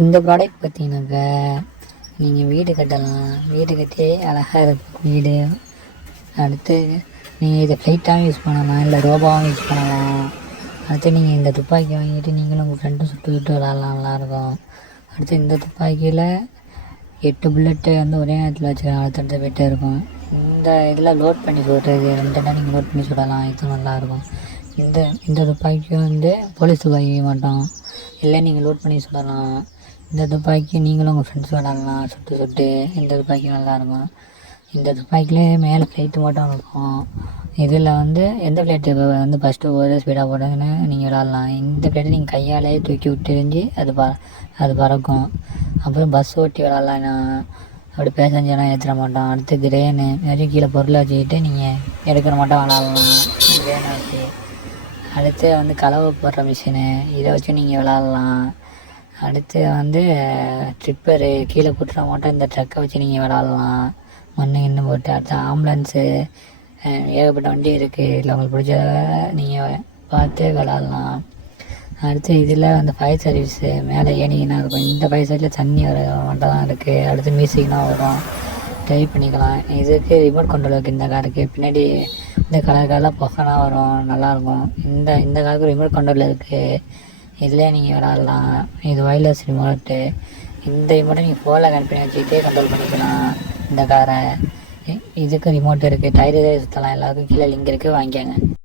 இந்த ப்ராடக்ட் பார்த்தீங்கன்னாக்கா நீங்கள் வீடு கட்டலாம், வீடு கட்டி அழகாக இருக்கும் வீடு. அடுத்து நீங்கள் இதை ஃப்ளைட்டாகவும் யூஸ் பண்ணலாம், இல்லை ரோபாவும் யூஸ் பண்ணலாம். அடுத்து நீங்கள் இந்த துப்பாக்கி வாங்கிட்டு நீங்களும் உங்கள் ஃப்ரெண்டும் சுட்டு சுட்டு விளாட்லாம், நல்லாயிருக்கும். அடுத்து இந்த துப்பாக்கியில் 8 புல்லெட்டு வந்து ஒரே நேரத்தில் வச்சுக்கலாம், அடுத்தடுத்து போய்ட்டே இருக்கும். இந்த இதில் லோட் பண்ணி சுடுறது 2 டைம் நீங்கள் லோட் பண்ணி சுடலாம், இது நல்லாயிருக்கும். இந்த துப்பாக்கி வந்து போலீஸ் துப்பாக்கி மாட்டோம், இல்லை நீங்கள் லோட் பண்ணி சுடலாம். இந்த துப்பாக்கி நீங்களும் உங்கள் ஃப்ரெண்ட்ஸ் விளாட்லாம் சுட்டு சுட்டு. இந்த துப்பாக்கி நல்லாயிருக்கும். இந்த துப்பாக்கிலே மேலே ஃப்ளைட்டு மட்டும் இருக்கும். இதில் வந்து எந்த ஃப்ளைட்டு வந்து ஃபஸ்ட்டு போகுது ஸ்பீடாக போடுறதுன்னு நீங்கள் விளாட்லாம். இந்த ஃப்ளைட்டை நீங்கள் கையாலே தூக்கி விட்டு எறிஞ்சு அது பறக்கும். அப்புறம் பஸ் ஓட்டி விளாட்லாம், அப்படி பேசஞ்சர்லாம் ஏற்றிட மாட்டோம். அடுத்து கிரேனு ஏதாச்சும் கீழே பொருளை வச்சுக்கிட்டு நீங்கள் எடுக்கிற மாட்டோம் விளாட்லாம், கிரேனை வச்சு. அடுத்து வந்து கலவை போடுற மிஷினு, இதை வச்சு நீங்கள் விளாட்லாம். அடுத்து வந்து ட்ரிப்பரு, கீழே குட்டுற மாட்டோம் இந்த ட்ரக்கை வச்சு நீங்கள் விளாட்லாம், மண் கிண்ணு போட்டு. அடுத்து ஆம்புலன்ஸு, ஏகப்பட்ட வண்டி இருக்குது. இல்லை உங்களுக்கு பிடிச்சத நீங்கள் பார்த்து விளாட்லாம். அடுத்து இதில் வந்து ஃபயர் சர்வீஸு மேலே ஏனிங்கன்னா இருக்கும். இந்த ஃபயர் சர்வீஸில் தண்ணி வர மட்டும் தான் இருக்குது. அடுத்து மியூசிக்லாம் வரும், ட்ரை பண்ணிக்கலாம். இதுக்கு ரிமோட் கண்ட்ரோல் இருக்குது இந்த காருக்கு. பின்னாடி இந்த கலர் புகைலாம் வரும், நல்லாயிருக்கும். இந்த காருக்கு ரிமோட் கண்ட்ரோல் இருக்குது, இதிலே நீங்கள் விளாட்லாம். இது ஒயர்லெஸ் ரிமோட்டு. இந்த ரிமோட்டை நீங்கள் ஃபோனில் கனெக்ட் பண்ணி வச்சுக்கிட்டே கண்ட்ரோல் பண்ணிக்கலாம் இந்த காரை. இதுக்கு ரிமோட் இருக்குது, டயர் சுற்றலாம். எல்லாருக்கும் கீழே லிங்க் இருக்குது, வாங்கிக்கோங்க.